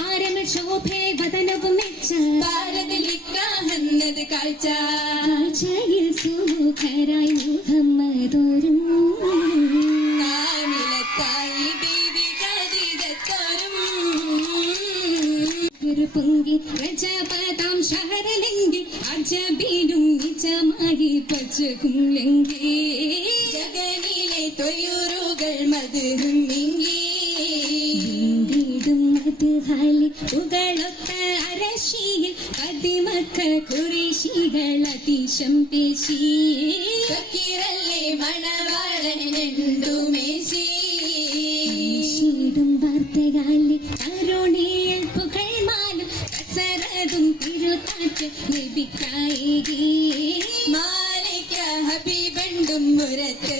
താരമ ശോഭേ വതനവും വെച്ച് ഭാരതിലിക്കാമെന്നത് കാഴ്ച. ಸಕ್ಕಿರಲ್ಲಿ ಮಣವಾಳನೆಂದು ಮೇಸಿ ും മുരത്ത്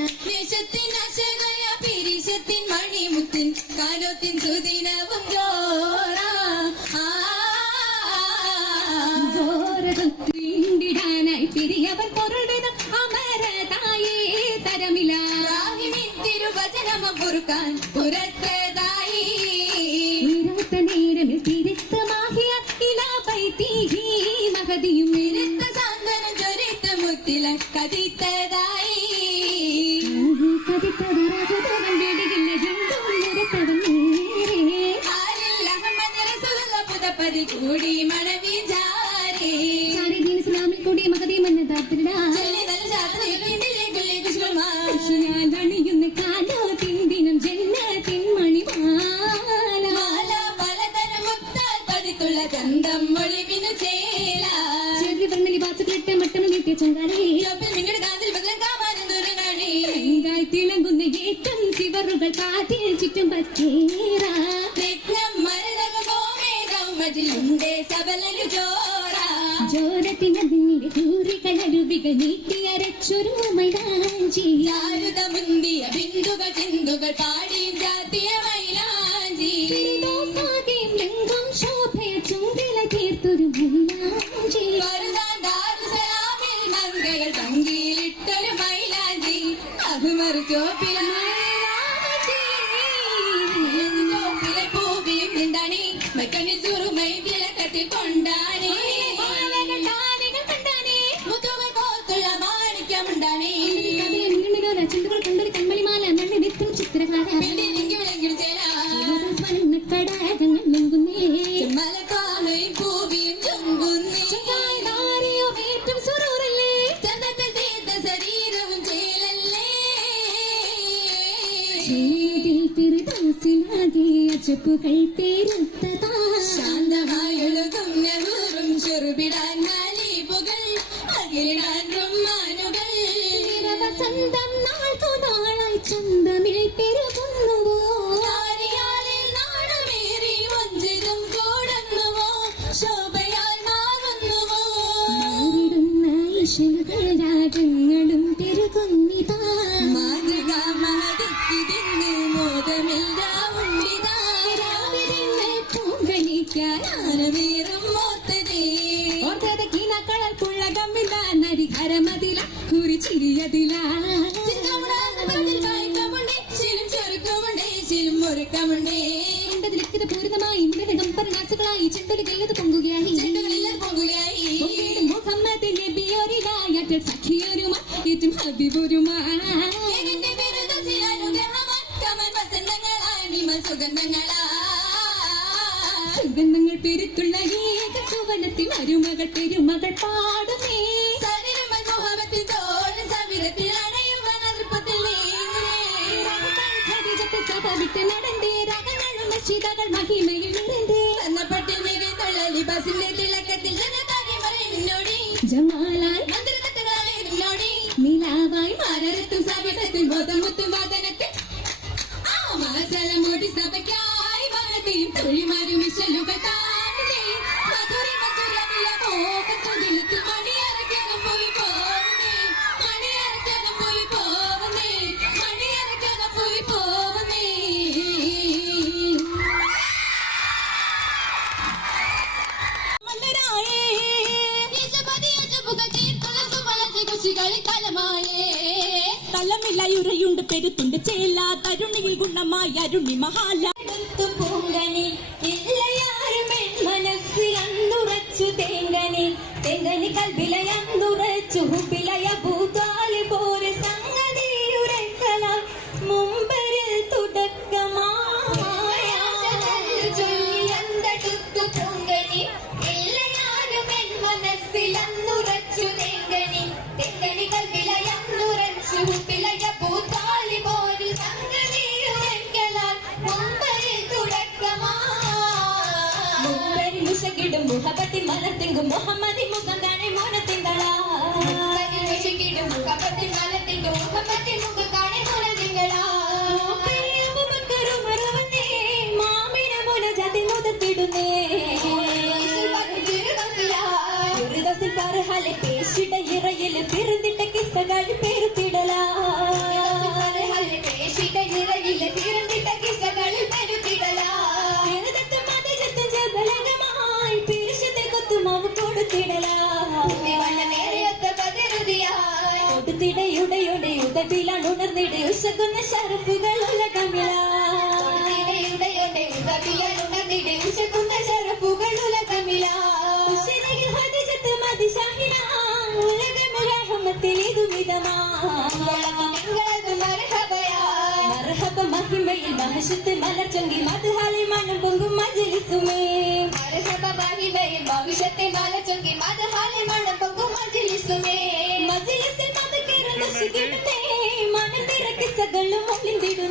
के चंगाली ശാന്തമായ പേരുത്തതാ ശാന്തമായൊഴുകും ചെറുപിടാൻ മാലീപുകൾ അകിലിടാൻ കേൾക്കാമുണ്ടേ കണ്ടതിലിക്കിത പൂരിതമായി മൃതകം പരനാസുകളായി ചെണ്ടൊലികല്ലത് പൊങ്കുകയായി ചെണ്ടകളെല്ലാം പൊങ്കുകയായി മുഹമ്മദ് നബിയോരിലായറ്റ സഖിയൊരുമ ഏറ്റും ഹബിബുരുമാന്റെ വിരുദ്ധ അനുഗ്രഹമാൻ കമൽ വസന്തങ്ങളായി വിമൽ സുഗന്ധങ്ങളായി സുഗന്ധങ്ങൾ പെരുത്തുള്ള ഏക ചുവനത്തിൽ അരുമകൾ പെരുമകൾ പാടുമേ. സരിരമ മുഹമ്മത്തിൽ തോഴ സവിധത്തിൽ മകൾ മഹിമയിൽ കന്നപ്പെട്ടിൽ നിലാവായി സവിധത്തിൽ ബോധമുത്തും വാദനത്തിൽ ആ മാസലമോടി يا رمي مهالا மகிமையில் மலர் சொங்கி மதுகாலை மனம் பொங்கும் மஜிலிசுமே மரஹபா மகிமையில் பவிஷத்தை மலர் சொங்கி மதுகாலை மனம் பொங்கும் மஜிலிசுமே மஜிலிசில் மதுக்கிறந்த சுகிடுமே sa dalawang lindero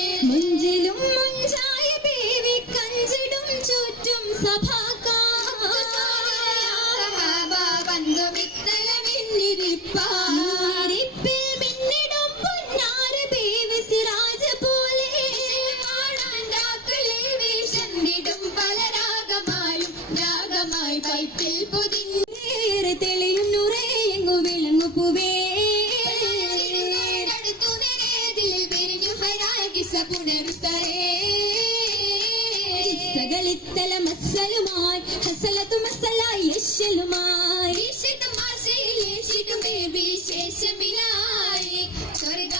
സ്വർഗ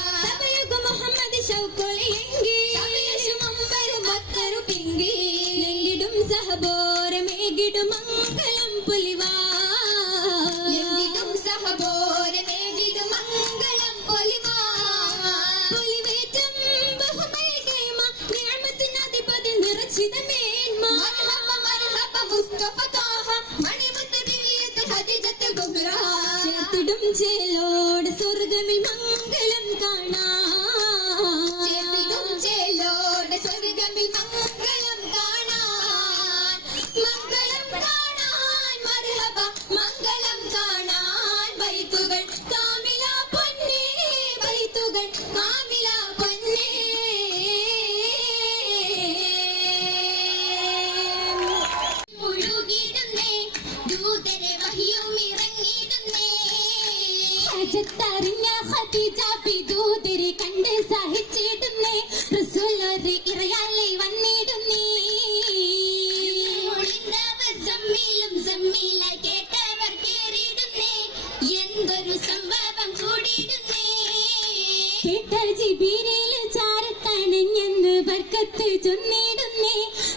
കേട്ട ജിബിരിയിൽ ചാരത്തണഞ്ഞെന്ന് ബർക്കത്ത് ചൊന്നിടുന്നേ.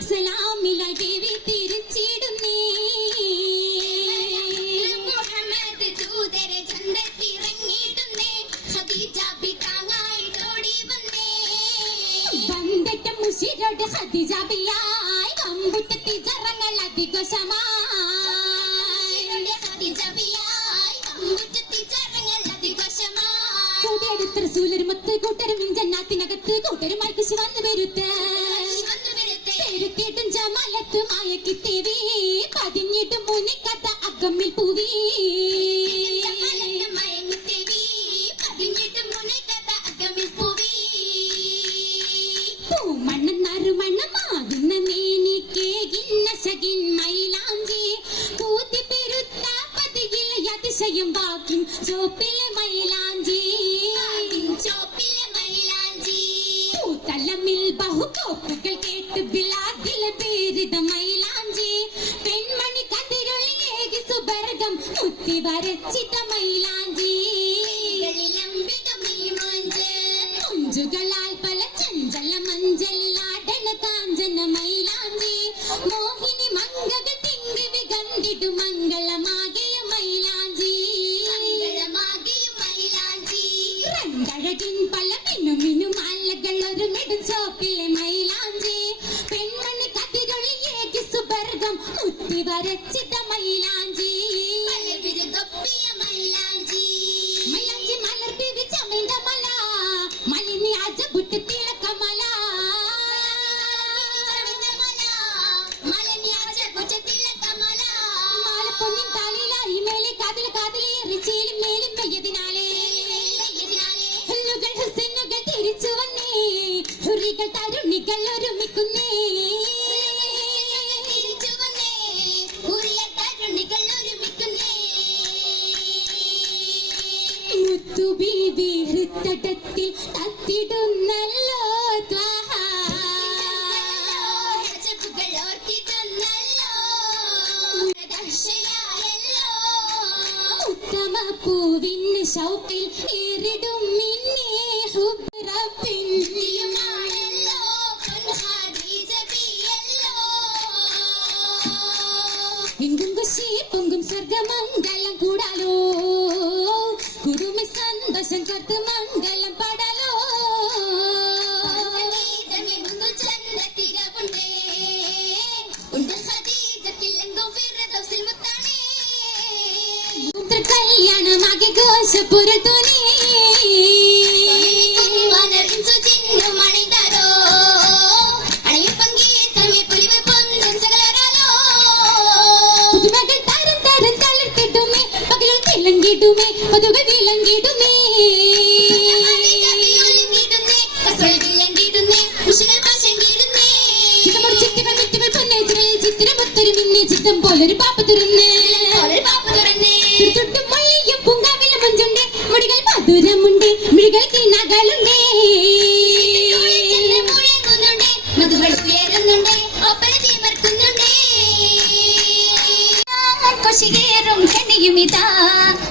സലാമില ദേവി തിരിച്ചിടുന്നേ. മുഹമ്മദ് ദൂതരെ ചന്തത്തിറങ്ങിയിടുന്നേ. വന്നേ. വന്നിട്ട് മുഷിരോട് ജറങ്ങൾ ബിയായി അതികശമായി കൂടെടുത്ത കൂട്ടരും ജന്നാത്തിനകത്ത് കൂട്ടരുമായി കുശി വന്ന് വരുത്ത് വന്നു വരുത്തേ പെരുത്തിയിട്ടും ജമാലത്ത് മായക്കിത്തേവി പതിഞ്ഞിട്ടും മുന്നിക്കത്ത അകമ്മിൽ പൂവി. പൂമണ്ണൻ നറുമണ്ണമാകുന്ന മേനിക്കേകിന്ന ശകിൻ മൈലാഞ്ചി. കൂത്തി പെരുത്ത പതിയിൽ അതിശയം വാക്കും ചോപ്പിലെ മൈലാഞ്ചി. ബഹുകോപ്പുകൾ കേട്ട് ബിലാദിലെ പേരിത മൈലാഞ്ചി പെൺമണി കതിരൊളിയേകി സുബർഗം മുത്തി വരച്ചിട്ട മൈലാഞ്ചി. കളിലമ്പിത മീമാഞ്ച്. മുഞ്ചുകളാൽ തരുണികൾ ഒരുമിക്കുന്നേ. മുത്തുബീബി ഹൃത്തടത്തിൽ തത്തിടുന്നല്ലോ ത്വാഹ ഉത്തമ പൂവിന് ഷൗക്കിൽ ഏറിടും നിന്നെ ഹുബ്റബിൻ എങ്കും കുശി പൊങ്കും സ്വർഗമംഗലം കൂടാലോ കുറുമി സന്തോഷം കത്ത് മംഗലം ಗಾಶಪುರ ತುನಿ you, that.